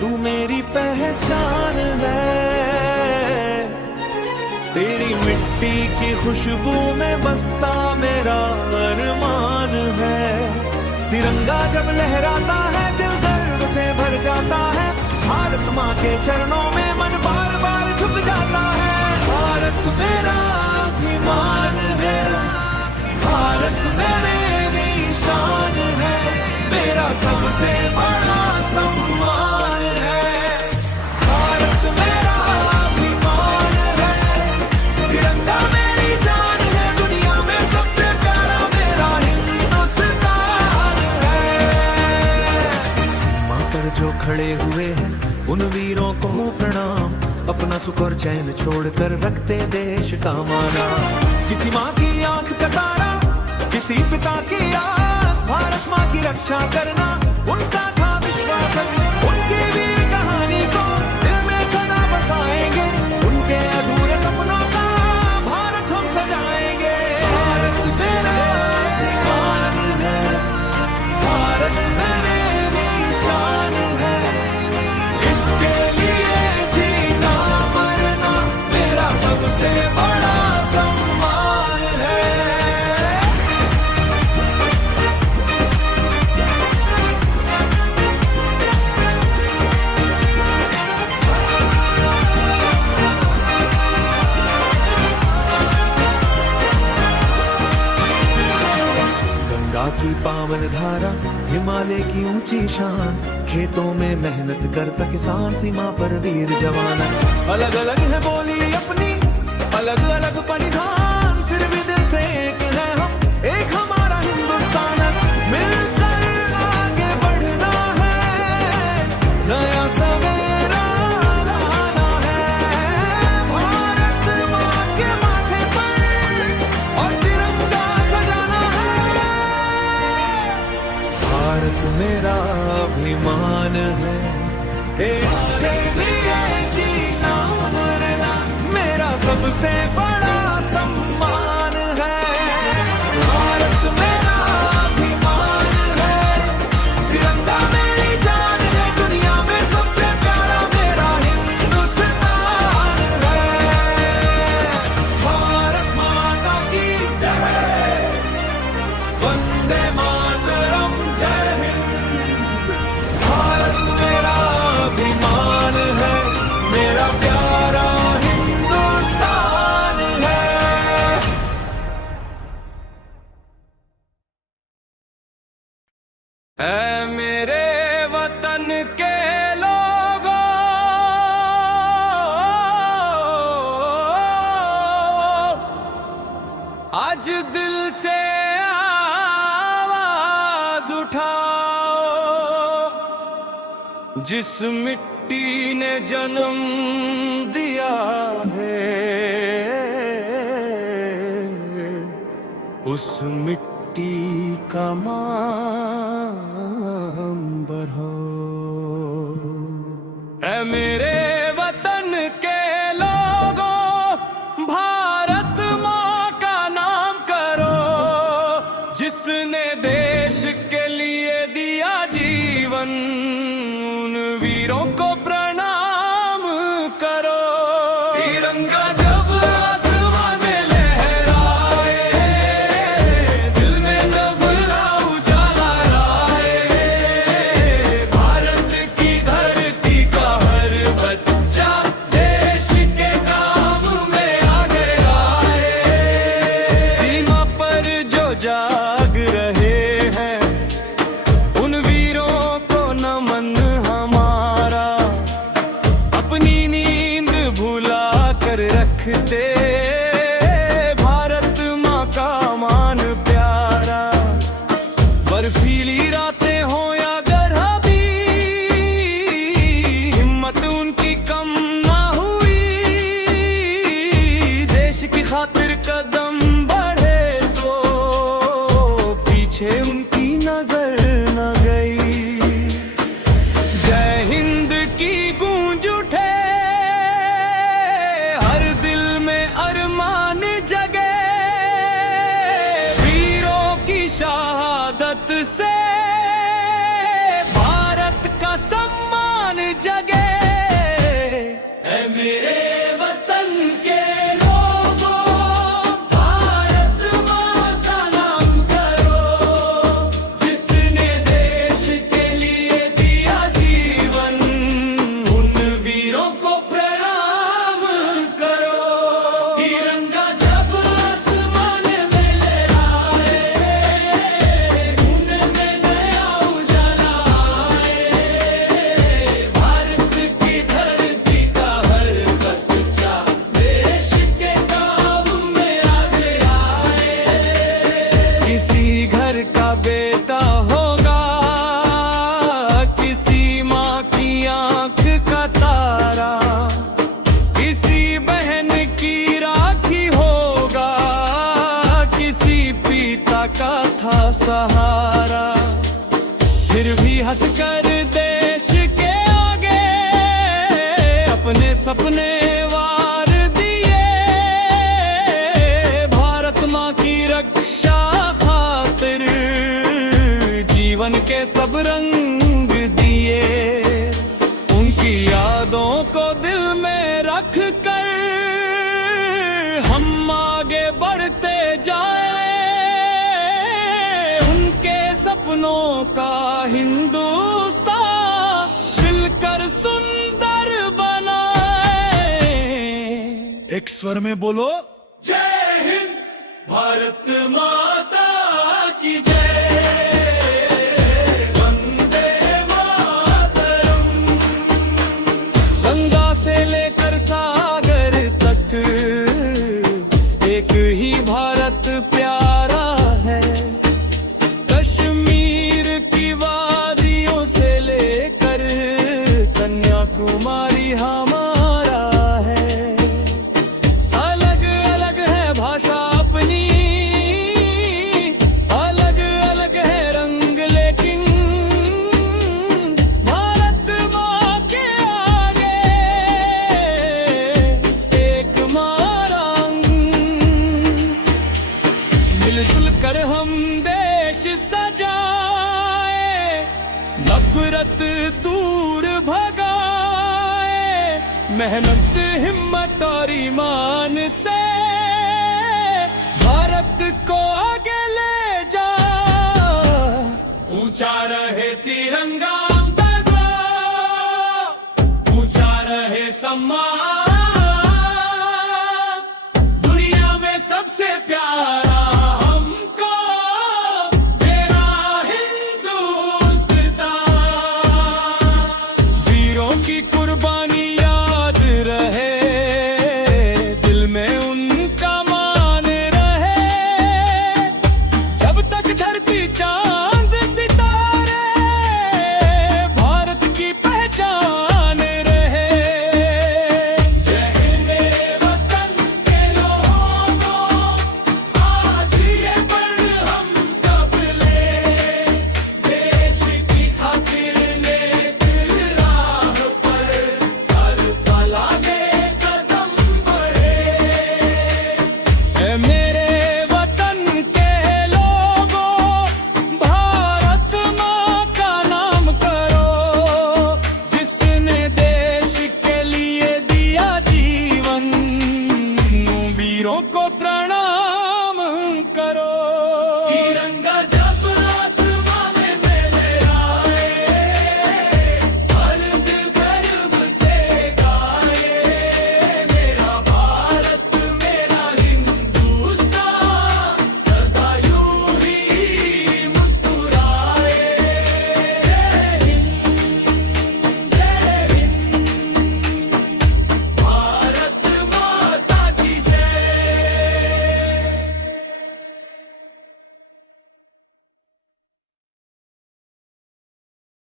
तू मेरी पहचान है। तेरी मिट्टी की खुशबू में बसता मेरा अरमान है। तिरंगा जब लहराता है दिल गर्व से भर जाता है। भारत माँ के चरणों में मन बार बार झुक जाता है। भारत मेरा अभिमान है, भारत मेरे निशान है, मेरा सबसे बड़ा सम्मान है। भारत मेरा अभिमान है, तिरंगा मेरी जान है, दुनिया में सबसे प्यारा मेरा हिंदुस्तान है। सीमा पर जो खड़े हुए हैं उन वीरों को प्रणाम, अपना सुख और चैन छोड़कर रखते देश का माना। किसी माँ की आंख का तारा, किसी पिता की आस, भारत माँ की रक्षा करना उनका था विश्वास। उनकी वीर कहानी को दिल में सदा बसाएंगे, उनके अधूरे सपनों का भारत हम सजाएंगे। भारत मेरा अभिमान है, भारत मेरे निशान है, इसके लिए जीना मरना मेरा सबसे बड़ा सम्मान है। गंगा की पावन धारा, हिमालय की ऊंची शान, खेतों में मेहनत करता किसान, सीमा पर वीर जवान। अलग अलग है बोली अपनी, अलग अलग परिधान, फिर भी दिल से एक है हम, एक हमारा हिंदुस्तान। मिलकर आगे बढ़ना है, नया सवेरा लाना है। भारत माँ के माथे पर और तिरंगा सजाना है। भारत मेरा अभिमान है, इसके लिए जीना मरना मेरा सबसे बड़ा सम्मान है। भारत मेरा अभिमान है, तिरंगा मेरी जान है, दुनिया में सबसे प्यारा मेरा हिंदुस्तान है। भारत माता की जय, वंदे मातरम, जय हिंद। भारत मेरा अभिमान है, मेरा प्यारा हिंदुस्तान है। ऐ मेरे वतन के लोगों, आज दिल से आवाज उठाओ। जिस मिट्टी ने जन्म दिया है, उस मिट्टी का मान बढ़ो। ऐ मेरे वतन के लोगों, भारत माँ का नाम करो। जिसने देश के लिए दिया जीवन, उन वीरों को प्रणाम करो। तिरंगा जब आसमां में लहराए, दिल में नवला उजाला लाए। भारत की धरती का हर बच्चा देश के काम में आगे आए। सीमा पर जो जाग रहे हैं, उन वीरों को नमन हमारा। अपनी नींद भुला कर रखते भारत माँ का मान प्यारा। बर्फीली रातें हो या गर्मी, हिम्मत उनकी कम ना हुई। देश की खातिर कदम बढ़े तो पीछे उनकी नजर न गई। जय हिंद की गूंज उठे, हर दिल में अरमान जगे। वीरों की शहादत से भारत का सम्मान बेटा होगा, किसी माँ की आंख का तारा, किसी बहन की राखी होगा, किसी पिता का था सहारा। फिर भी हंसकर देश के आगे अपने सपने वार दिए, भारत माँ की रक्षा खातिर जीवन के सब रंग दिए। उनकी यादों को दिल में रख कर हम आगे बढ़ते जाएं, उनके सपनों का हिंदुस्तान मिलकर सुंदर बनाए। एक स्वर में बोलो, जय हिंद, भारत माता की जय, वंदे मातरम। गंगा से लेकर सागर तक एक ही भारत प्यारा है, कश्मीर की वादियों से लेकर कन्याकुमारी हमारा है। अलग अलग है भाषा अपनी, अलग अलग है रंग, लेकिन भारत माँ के आगे एक मारंग। मिलजुल कर हम देश सजाए, नफरत दूर भगाए, मेहनत हिम्मत और ईमान से भारत को आगे ले जा। ऊंचा रहे तिरंगा, ऊंचा रहे सम्मान।